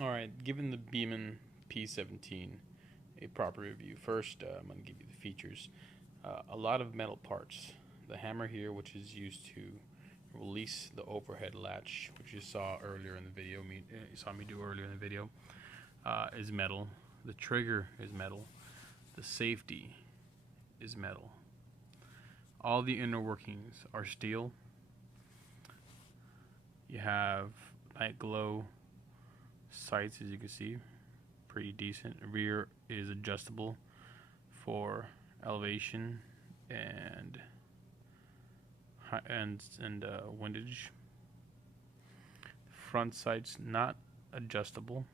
Alright, given the Beeman p17 a proper review, first I'm going to give you the features. A lot of metal parts. The hammer here, which is used to release the overhead latch, which you saw earlier in the video, you saw me do earlier in the video, is metal. The trigger is metal. The safety is metal. All the inner workings are steel. You have night glow sights, as you can see, pretty decent. Rear is adjustable for elevation and windage. Front sights not adjustable,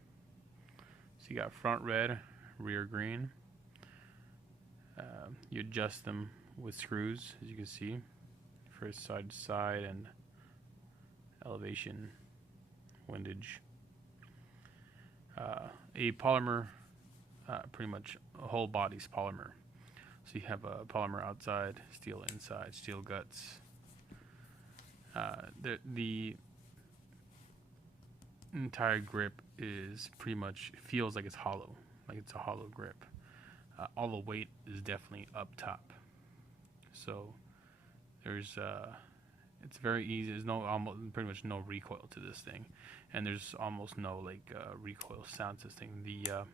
so you got front red, rear green. You adjust them with screws, as you can see, for side to side and elevation, windage. A polymer, pretty much a whole body's polymer. So you have a polymer outside, steel inside, steel guts. The entire grip is pretty much, feels like it's hollow, like it's a hollow grip. All the weight is definitely up top. So there's it's very easy. There's pretty much no recoil to this thing, and there's almost no recoil sound to this thing. The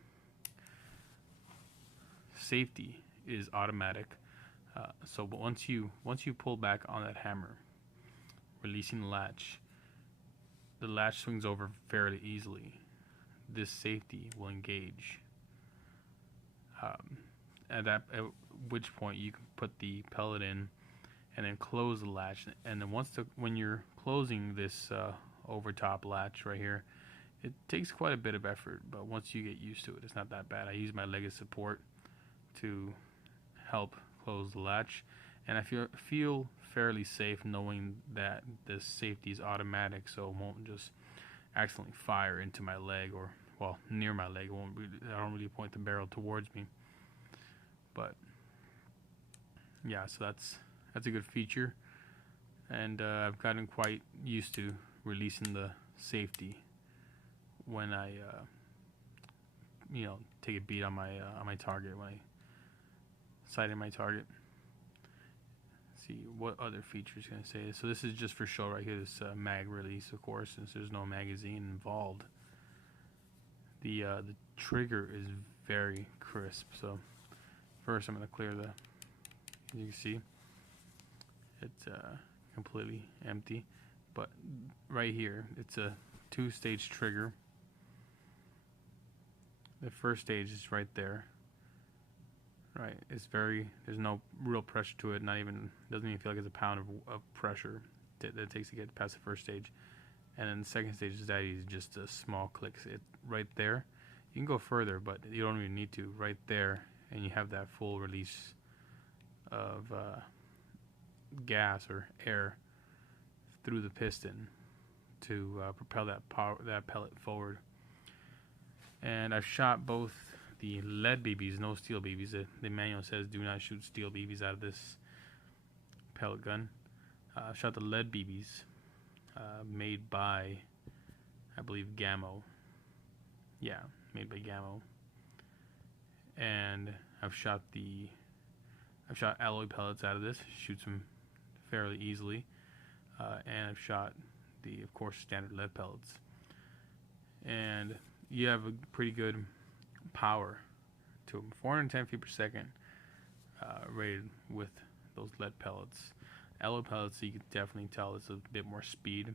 safety is automatic. But once you pull back on that hammer, releasing the latch swings over fairly easily. This safety will engage. At which point you can put the pellet in and then close the latch, and then when you're closing this overtop latch right here, it takes quite a bit of effort, but once you get used to it, it's not that bad. I use my leg of support to help close the latch, and I feel fairly safe knowing that this safety is automatic, so it won't just accidentally fire into my leg, or well, near my leg. I don't really point the barrel towards me, but yeah, so that's a good feature, and I've gotten quite used to releasing the safety when I take a beat on my target, when I sight in my target. Let's see what other features can I say. So this is just for show right here, this mag release, of course, since there's no magazine involved. The trigger is very crisp. So first I'm going to clear as you can see, it's completely empty, but right here it's a 2-stage trigger. The first stage is right there. Right, there's no real pressure to it. Doesn't even feel like it's a pound of pressure that it takes to get past the first stage. And then the second stage is just a small clicks. It right there. You can go further, but you don't even need to. Right there, and you have that full release of gas or air through the piston to propel that pellet forward. And I've shot both the lead BBs, no steel BBs. The manual says do not shoot steel BBs out of this pellet gun. I've shot the lead BBs made by, I believe, Gammo. Yeah, made by Gammo. And I've shot alloy pellets out of this. Shoots them fairly easily. And I've shot of course, standard lead pellets. And you have a pretty good power to them. 410 feet per second rated with those lead pellets. Alloy pellets, you can definitely tell it's a bit more speed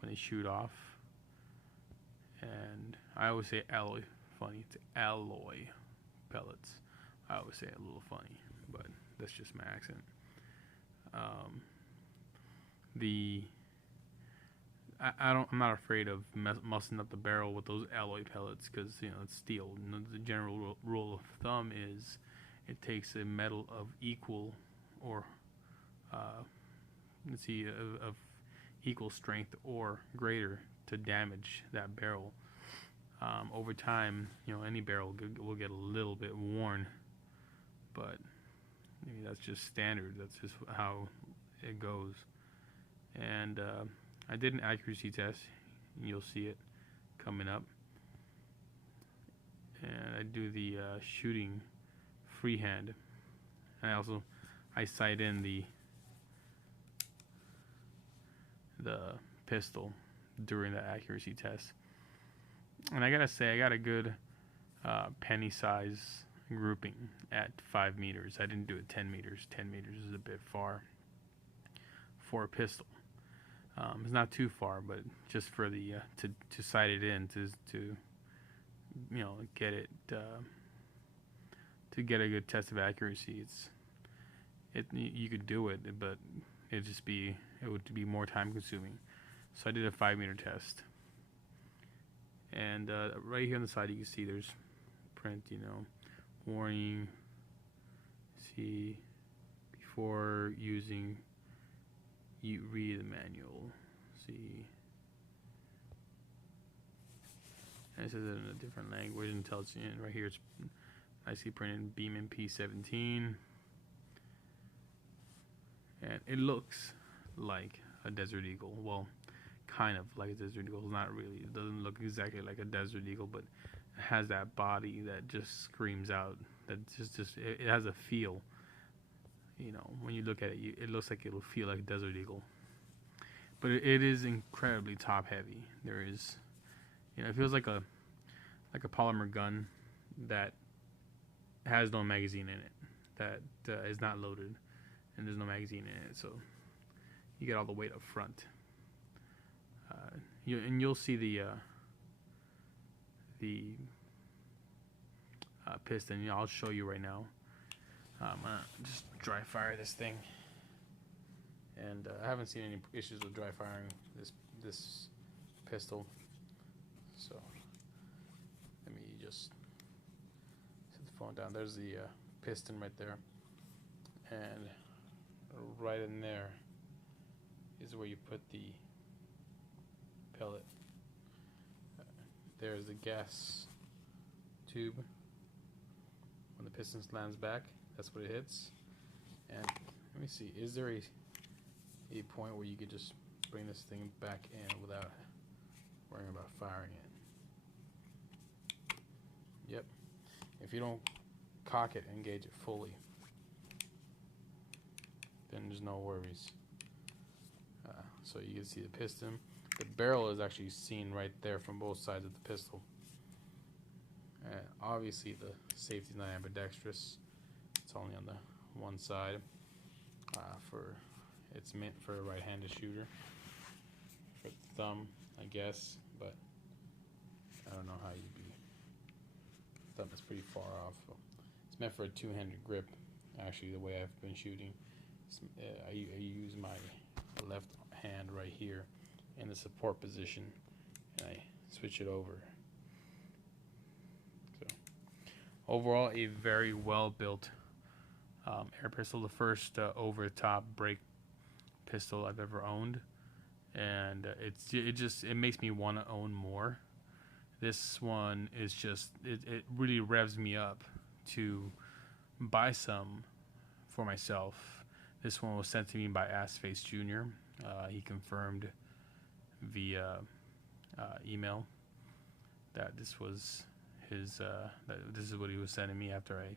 when they shoot off. And I always say alloy funny. It's alloy pellets. I always say it a little funny, but that's just my accent. I'm not afraid of mussing up the barrel with those alloy pellets because it's steel. The general rule of thumb is it takes a metal of equal or of equal strength or greater to damage that barrel. Over time, any barrel will get a little bit worn, but that's just standard. That's just how it goes. And I did an accuracy test. You'll see it coming up. and I do the shooting freehand. And I sight in the pistol during the accuracy test. And I gotta say, I got a good penny size grouping at 5 meters. I didn't do it 10 meters. 10 meters is a bit far for a pistol. It's not too far, but just for the to sight it in to get it to get a good test of accuracy. You could do it, but it would be more time consuming. So I did a 5 meter test, and right here on the side you can see there's print, warning. See, before using, you read the manual. See, and it says it in a different language until it's in right here. It's nicely printed Beeman p17. And it looks like a Desert Eagle. Well, kind of like a Desert Eagle. Not really. It doesn't look exactly like a Desert Eagle, but it has that body that just screams out. That it has a feel. When you look at it, it looks like it'll feel like a Desert Eagle. But it is incredibly top heavy. There is, it feels like a polymer gun that has no magazine in it. That is not loaded. And there's no magazine in it, so you get all the weight up front. You'll see the piston. I'll show you right now. I'm gonna just dry fire this thing, and I haven't seen any issues with dry firing this pistol. So let me just set the phone down. There's the piston right there, and right in there is where you put the pellet. There's the gas tube. When the piston slams back, that's what it hits. And let me see, is there a point where you could just bring this thing back in without worrying about firing it? Yep. If you don't cock it and engage it fully, then there's no worries. So you can see the piston. The barrel is actually seen right there from both sides of the pistol. Obviously the safety is not ambidextrous. It's only on the one side. It's meant for a right-handed shooter. For the thumb, I guess, but I don't know how you'd be. The thumb is pretty far off. It's meant for a two-handed grip. Actually, the way I've been shooting. I use my left hand right here in the support position, and I switch it over. So overall, a very well built air pistol, the first over the top break pistol I've ever owned, and it makes me want to own more. This one is just it really revs me up to buy some for myself. This one was sent to me by Assface Jr. He confirmed via email that this was his. That this is what he was sending me after I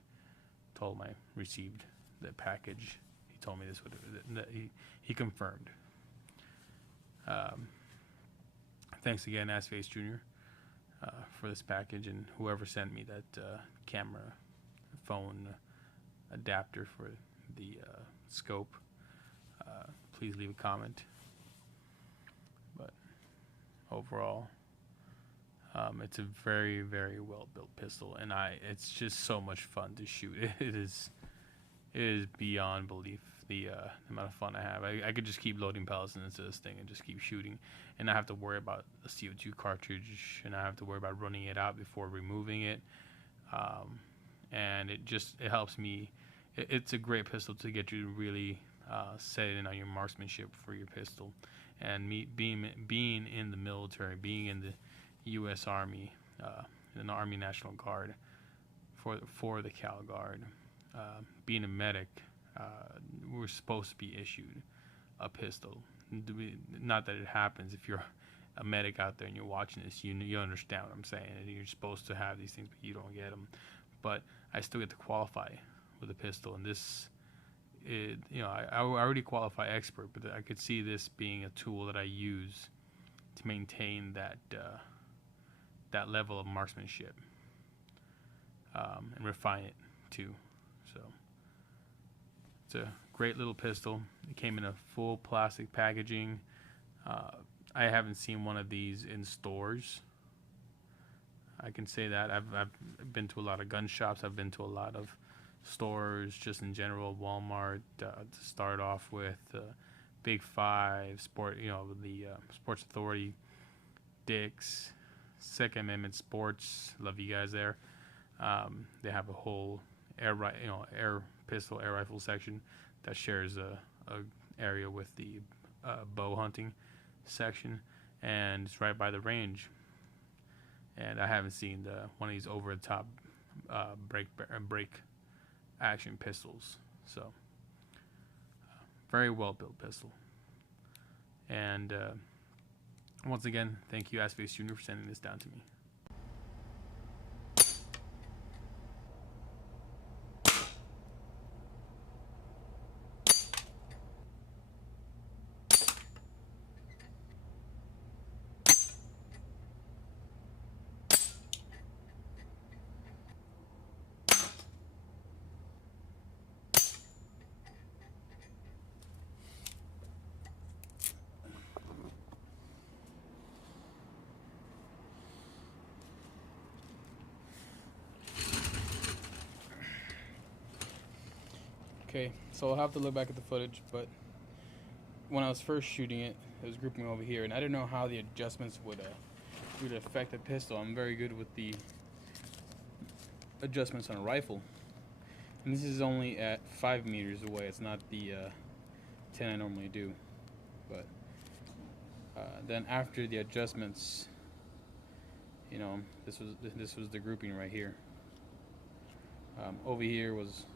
told him I received the package. He told me this would. He confirmed. Thanks again, Assface Jr. For this package, and whoever sent me that camera phone adapter for the scope. Please leave a comment. But overall, it's a very, very well built pistol, and it's just so much fun to shoot. It is beyond belief the amount of fun I have. I could just keep loading pellets into this thing and just keep shooting, and not have to worry about a CO2 cartridge, and I have to worry about running it out before removing it. And it helps me. It's a great pistol to get you to really set in on your marksmanship for your pistol. And me being in the military, being in the U.S. Army, in the Army National Guard, for the Cal Guard, being a medic, we're supposed to be issued a pistol. Not that it happens if you're a medic out there and you're watching this, you understand what I'm saying. And you're supposed to have these things, but you don't get them. But I still get to qualify with a pistol, and this, I already qualify expert, but I could see this being a tool that I use to maintain that level of marksmanship, and refine it too. So it's a great little pistol. It came in a full plastic packaging. I haven't seen one of these in stores. I can say that. I've been to a lot of gun shops. I've been to a lot of stores just in general, Walmart to start off with, Big Five, the Sports Authority, Dick's, Second Amendment Sports. Love you guys there. They have a whole air rifle section that shares a area with the bow hunting section, and it's right by the range. And I haven't seen one of these over the top break action pistols. So very well built pistol. And once again, thank you, Asphyx Jr., for sending this down to me. Okay, so I'll have to look back at the footage, but when I was first shooting it, it was grouping over here, and I didn't know how the adjustments would affect the pistol. I'm very good with the adjustments on a rifle, and this is only at 5 meters away. It's not the 10 I normally do. But then after the adjustments, this was the grouping right here. Over here was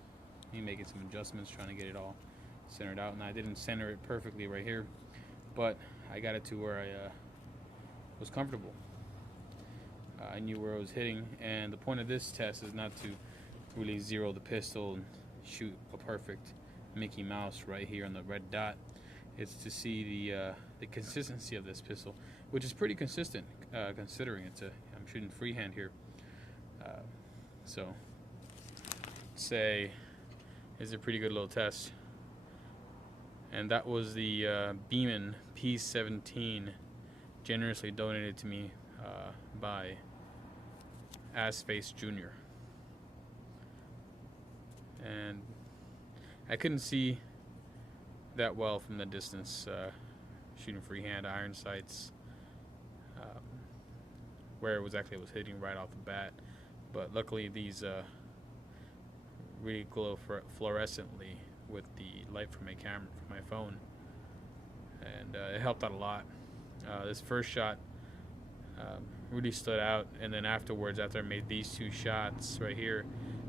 me making some adjustments, trying to get it all centered out, and I didn't center it perfectly right here, but I got it to where I was comfortable. I knew where I was hitting, and the point of this test is not to really zero the pistol and shoot a perfect Mickey Mouse right here on the red dot. It's to see the consistency of this pistol, which is pretty consistent considering I'm shooting freehand here. So say is a pretty good little test. And that was the Beeman p17, generously donated to me by Asphyx Jr. And I couldn't see that well from the distance, shooting freehand, iron sights, where it was hitting right off the bat. But luckily these really glow fluorescently with the light from my camera, from my phone, and it helped out a lot. This first shot really stood out, and then afterwards, after I made these two shots right here,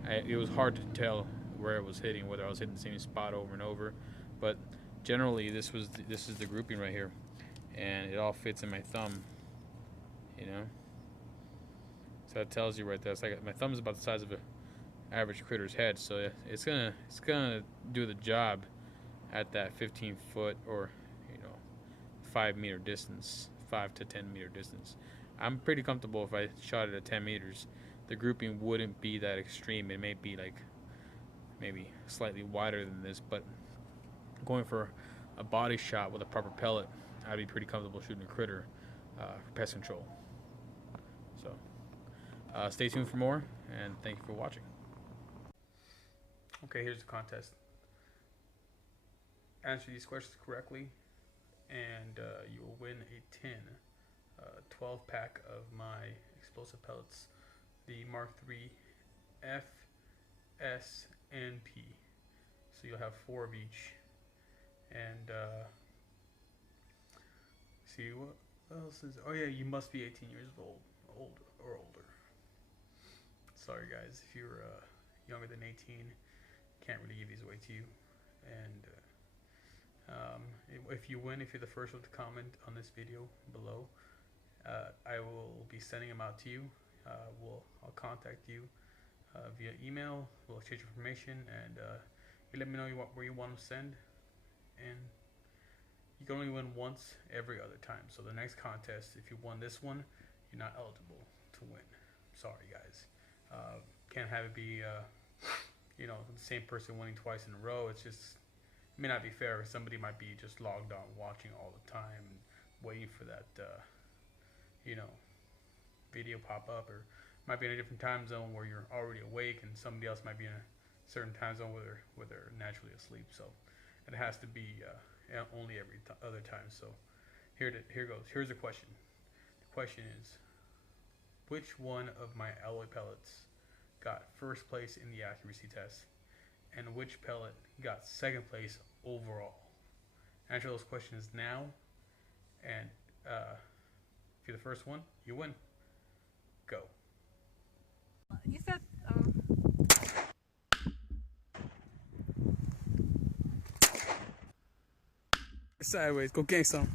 it was hard to tell where it was hitting, whether I was hitting the same spot over and over. But generally, this is the grouping right here, and it all fits in my thumb. So that tells you right there. It's like my thumb is about the size of a average critter's head, so it's gonna do the job at that 15-foot or 5 meter distance, 5 to 10 meter distance. I'm pretty comfortable if I shot it at 10 meters. The grouping wouldn't be that extreme. It may be maybe slightly wider than this, but going for a body shot with a proper pellet, I'd be pretty comfortable shooting a critter for pest control. So stay tuned for more, and thank you for watching. Okay, here's the contest. Answer these questions correctly, and you will win a 12 pack of my explosive pellets, the Mark III F, S, and P. So you'll have 4 of each. And see what else is. Oh yeah, you must be 18 years old or older. Sorry guys, if you're younger than 18. Can't really give these away to you. And if you win, if you're the first one to comment on this video below, I will be sending them out to you. I'll contact you via email. We'll exchange information, and you let me know where you want to send. And you can only win once every other time. So the next contest, if you won this one, you're not eligible to win. Sorry, guys. Can't have it be the same person winning twice in a row. It's just, it may not be fair. Somebody might be just logged on watching all the time, waiting for that video pop up, or might be in a different time zone where you're already awake, and somebody else might be in a certain time zone where they're naturally asleep. So it has to be only every other time. So here goes. Here's the question. The question is, which one of my alloy pellets got first place in the accuracy test, and which pellet got second place overall? Answer those questions now, and if you're the first one, you win. Go. You said sideways, go gang some.